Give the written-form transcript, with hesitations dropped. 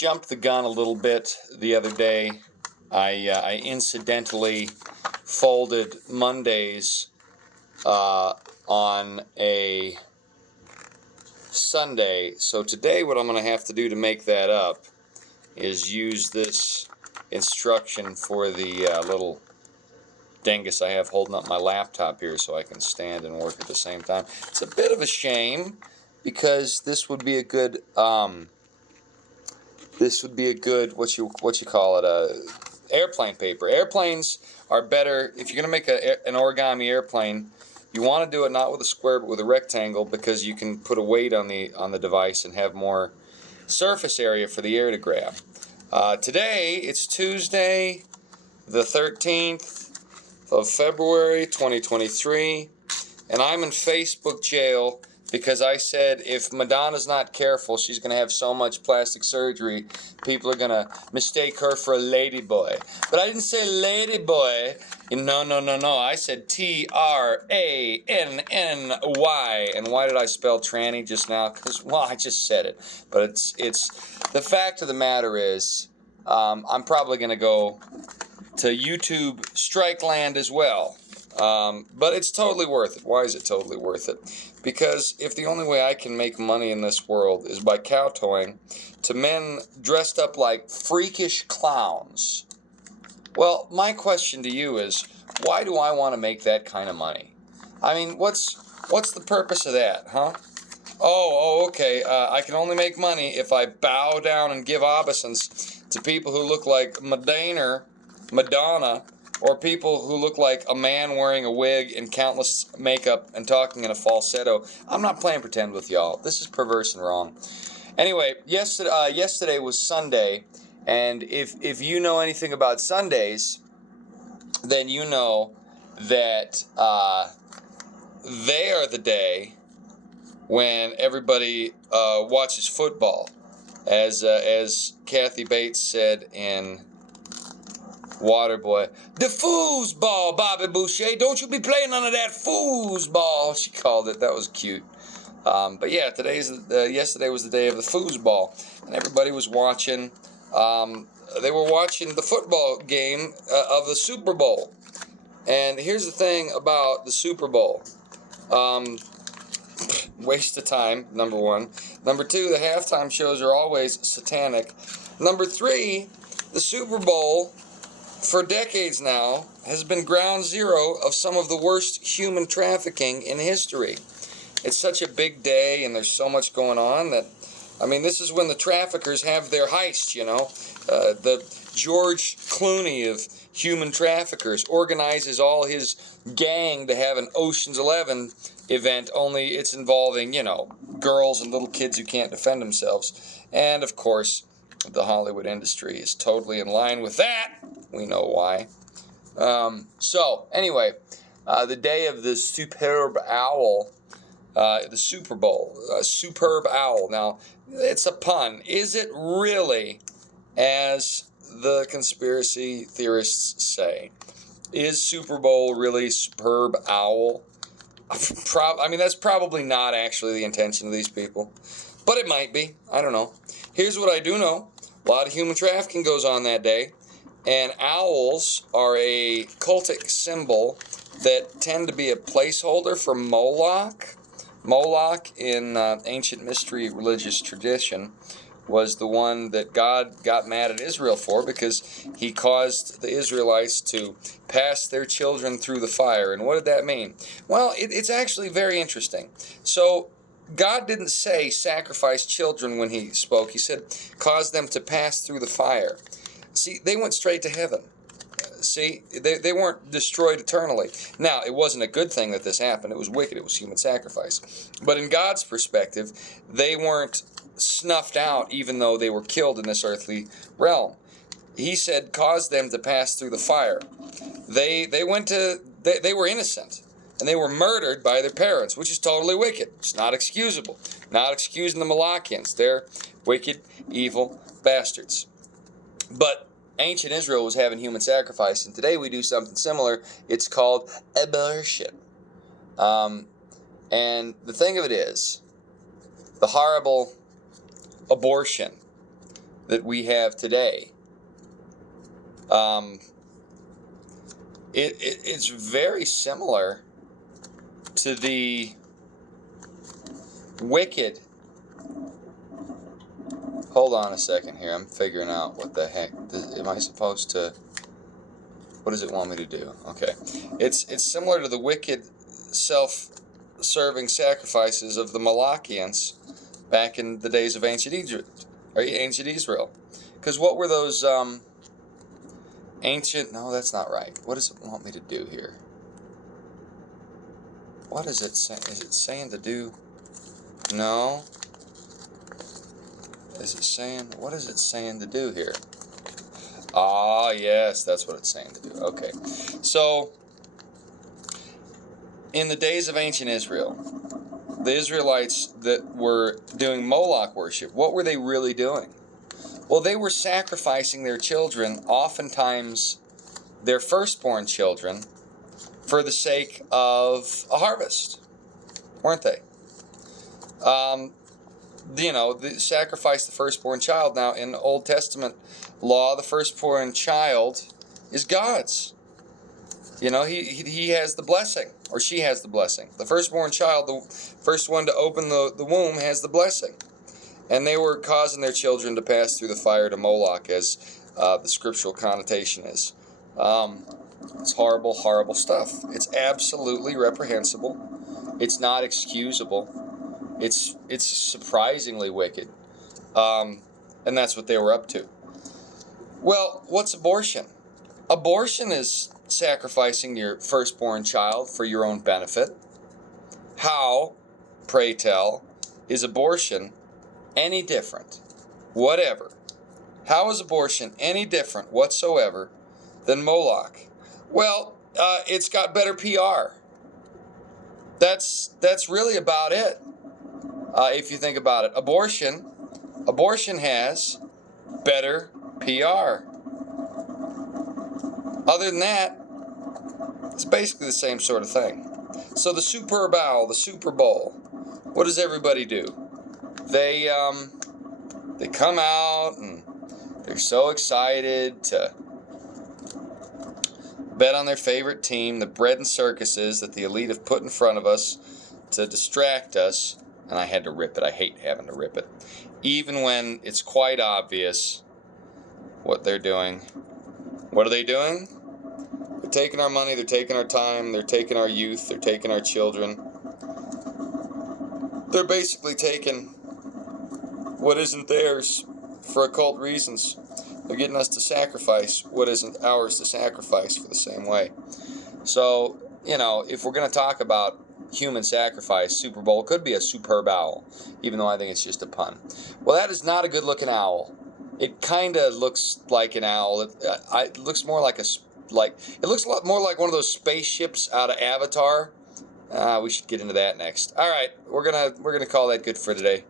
jumped the gun a little bit the other day. I incidentally folded Mondays on a Sunday. So today what I'm going to have to do to make that up is use this instruction for the little dingus I have holding up my laptop here so I can stand and work at the same time. It's a bit of a shame because this would be a good what you call it, airplane paper. Airplanes are better if you're going to make an origami airplane. You want to do it not with a square but with a rectangle because you can put a weight on the device and have more surface area for the air to grab. Today it's Tuesday the 13th of February 2023, and I'm in Facebook jail because I said if Madonna's not careful, she's going to have so much plastic surgery, people are going to mistake her for a lady boy. But I didn't say lady boy. No. I said Tranny. And why did I spell tranny just now? Because, well, I just said it. But it's the fact of the matter is, I'm probably going to go to YouTube strike land as well. But it's totally worth it. Why is it totally worth it? Because if the only way I can make money in this world is by kowtowing to men dressed up like freakish clowns, well, my question to you is, why do I want to make that kind of money? I mean, what's the purpose of that, huh? Okay. I can only make money if I bow down and give obeisance to people who look like Madonna, or people who look like a man wearing a wig and countless makeup and talking in a falsetto. I'm not playing pretend with y'all. This is perverse and wrong. Anyway, yesterday was Sunday, and if you know anything about Sundays, then you know that they are the day when everybody watches football, as Kathy Bates said in Waterboy. The foosball, Bobby Boucher. Don't you be playing none of that foosball, she called it. That was cute. But yeah, yesterday was the day of the foosball, and everybody was watching. They were watching the football game of the Super Bowl. And here's the thing about the Super Bowl. Waste of time, number one. Number two, the halftime shows are always satanic. Number three, the Super Bowl, for decades now, has been ground zero of some of the worst human trafficking in history. It's such a big day and there's so much going on that, I mean, this is when the traffickers have their heist, you know. The George Clooney of human traffickers organizes all his gang to have an Ocean's 11 event, only it's involving, you know, girls and little kids who can't defend themselves. And, of course, the Hollywood industry is totally in line with that. We know why. So, anyway, the day of the superb owl, the Super Bowl, superb owl. Now, it's a pun. Is it really, as the conspiracy theorists say? Is Super Bowl really superb owl? I mean, that's probably not actually the intention of these people. But it might be. I don't know. Here's what I do know. A lot of human trafficking goes on that day. And owls are a cultic symbol that tend to be a placeholder for Moloch. Moloch, in ancient mystery religious tradition, was the one that God got mad at Israel for because he caused the Israelites to pass their children through the fire. And what did that mean? Well, it's actually very interesting. So God didn't say sacrifice children when he spoke. He said cause them to pass through the fire. See, they went straight to heaven. See, they weren't destroyed eternally. Now, it wasn't a good thing that this happened. It was wicked. It was human sacrifice. But in God's perspective, they weren't snuffed out even though they were killed in this earthly realm. He said, cause them to pass through the fire. They were innocent, and they were murdered by their parents, which is totally wicked. It's not excusable. Not excusing the Malachians. They're wicked, evil bastards. But ancient Israel was having human sacrifice, and today we do something similar. It's called abortion. And the thing of it is, the horrible abortion that we have today. It's very similar to the wicked. Hold on a second here. I'm figuring out what the heck. Am I supposed to... What does it want me to do? Okay. It's similar to the wicked self-serving sacrifices of the Malachians back in the days of ancient Israel. Because what were those ancient... No, that's not right. What does it want me to do here? What is it saying? Is it saying to do... No. Is it saying... What is it saying to do here? Ah, yes, that's what it's saying to do. Okay. So, in the days of ancient Israel, the Israelites that were doing Moloch worship, what were they really doing? Well, they were sacrificing their children, oftentimes their firstborn children, for the sake of a harvest, weren't they? They sacrifice the firstborn child. Now, in the Old Testament law, the firstborn child is God's. He has the blessing, or she has the blessing. The firstborn child, the first one to open the womb, has the blessing. And they were causing their children to pass through the fire to Moloch, as the scriptural connotation is. It's horrible, horrible stuff. It's absolutely reprehensible. It's not excusable. It's surprisingly wicked. And that's what they were up to. Well, what's abortion? Abortion is sacrificing your firstborn child for your own benefit. How, pray tell, is abortion any different? Whatever. How is abortion any different whatsoever than Moloch? Well, it's got better PR. That's really about it. If you think about it, abortion has better PR. Other than that, it's basically the same sort of thing. So the Superbowl, the Super Bowl, what does everybody do? They come out and they're so excited to bet on their favorite team, the bread and circuses that the elite have put in front of us to distract us. And I had to rip it. I hate having to rip it. Even when it's quite obvious what they're doing. What are they doing? They're taking our money, they're taking our time, they're taking our youth, they're taking our children. They're basically taking what isn't theirs for occult reasons. They're getting us to sacrifice what isn't ours to sacrifice for the same way. So, if we're going to talk about human sacrifice, Super Bowl could be a superb owl, even though I think it's just a pun. Well, that is not a good-looking owl. It kind of looks like an owl. It looks more like it looks a lot more like one of those spaceships out of Avatar. We should get into that next. All right, we're gonna call that good for today.